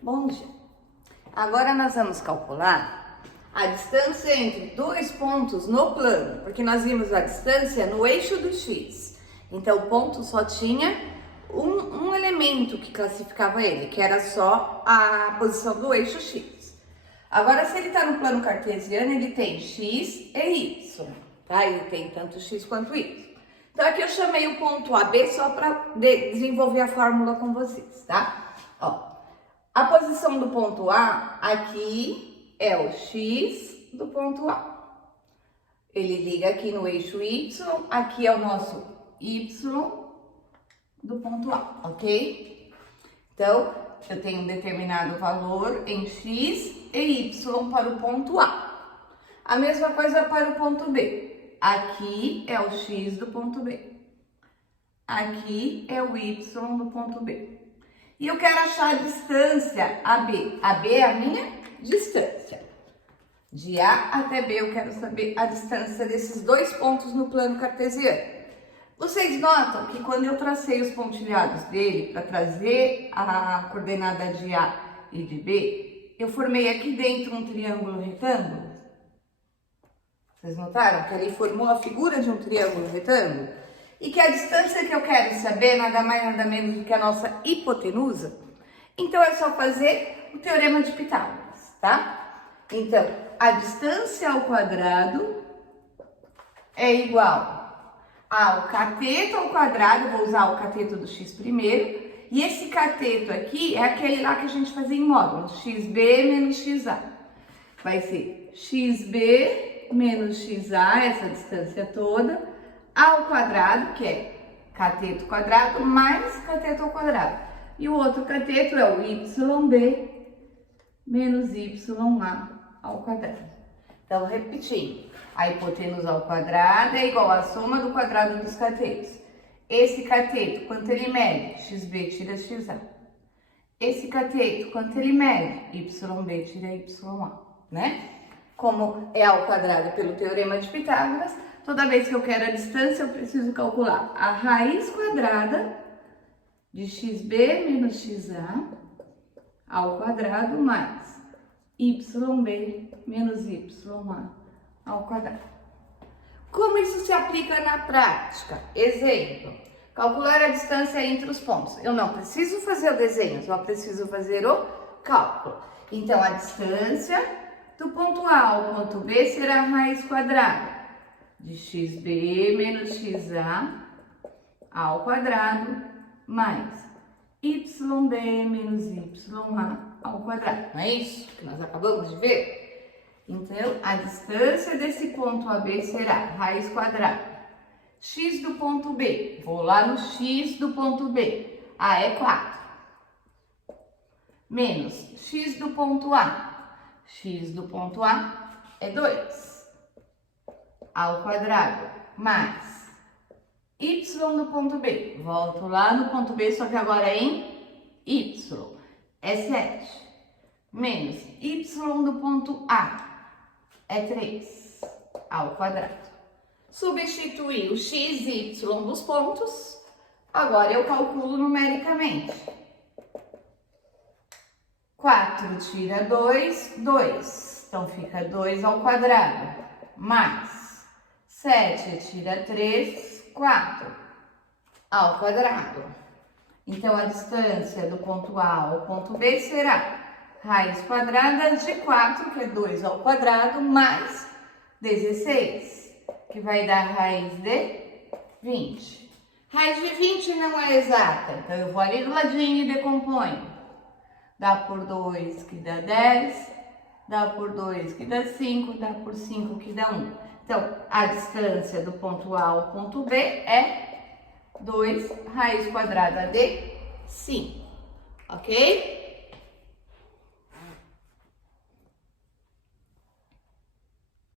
Bom dia. Agora nós vamos calcular a distância entre dois pontos no plano, porque nós vimos a distância no eixo do x. Então o ponto só tinha um elemento que classificava ele, que era só a posição do eixo x. Agora, se ele está no plano cartesiano, ele tem x e y, tá? Ele tem tanto x quanto y. Então aqui eu chamei o ponto AB só para desenvolver a fórmula com vocês, tá? Ó. A posição do ponto A aqui é o x do ponto A. Ele liga aqui no eixo Y, aqui é o nosso Y do ponto A, ok? Então, eu tenho um determinado valor em x e y para o ponto A. A mesma coisa para o ponto B. Aqui é o x do ponto B. Aqui é o y do ponto B. E eu quero achar a distância AB. AB é a minha distância. De A até B eu quero saber a distância desses dois pontos no plano cartesiano. Vocês notam que quando eu tracei os pontilhados dele para trazer a coordenada de A e de B, eu formei aqui dentro um triângulo retângulo? Vocês notaram que ele formou a figura de um triângulo retângulo? E que a distância que eu quero saber nada mais nada menos do que a nossa hipotenusa. Então é só fazer o teorema de Pitágoras, tá? Então, a distância ao quadrado é igual ao cateto ao quadrado, vou usar o cateto do x primeiro, e esse cateto aqui é aquele lá que a gente fazia em módulo, xb menos xa. Vai ser xb menos xa, essa distância toda, ao quadrado, que é cateto quadrado, mais cateto ao quadrado. E o outro cateto é o yb menos ya ao quadrado. Então, repetindo, a hipotenusa ao quadrado é igual à soma do quadrado dos catetos. Esse cateto, quanto ele mede? xb tira xa. Esse cateto, quanto ele mede? yb tira ya, né? Como é ao quadrado pelo teorema de Pitágoras, toda vez que eu quero a distância, eu preciso calcular a raiz quadrada de xb menos xa ao quadrado mais yb menos ya ao quadrado. Como isso se aplica na prática? Exemplo, calcular a distância entre os pontos. Eu não preciso fazer o desenho, só preciso fazer o cálculo. Então, a distância do ponto A ao ponto B será a raiz quadrada de xb menos xa ao quadrado mais yb menos ya ao quadrado. Não é isso que nós acabamos de ver? Então, a distância desse ponto AB será raiz quadrada. X do ponto B, vou lá no x do ponto B, A é 4. Menos x do ponto A. X do ponto A é 2 ao quadrado, mais y do ponto B, volto lá no ponto B, só que agora é em y, é 7, menos y do ponto A, é 3 ao quadrado. Substituir o x e y dos pontos, agora eu calculo numericamente. 4 tira 2, 2. Então, fica 2 ao quadrado. Mais 7 tira 3, 4 ao quadrado. Então, a distância do ponto A ao ponto B será raiz quadrada de 4, que é 2 ao quadrado, mais 16, que vai dar raiz de 20. Raiz de 20 não é exata, então eu vou ali do ladinho e decomponho. Dá por 2 que dá 10, dá por 2 que dá 5, dá por 5 que dá 1. Então, a distância do ponto A ao ponto B é 2 raiz quadrada de 5, ok?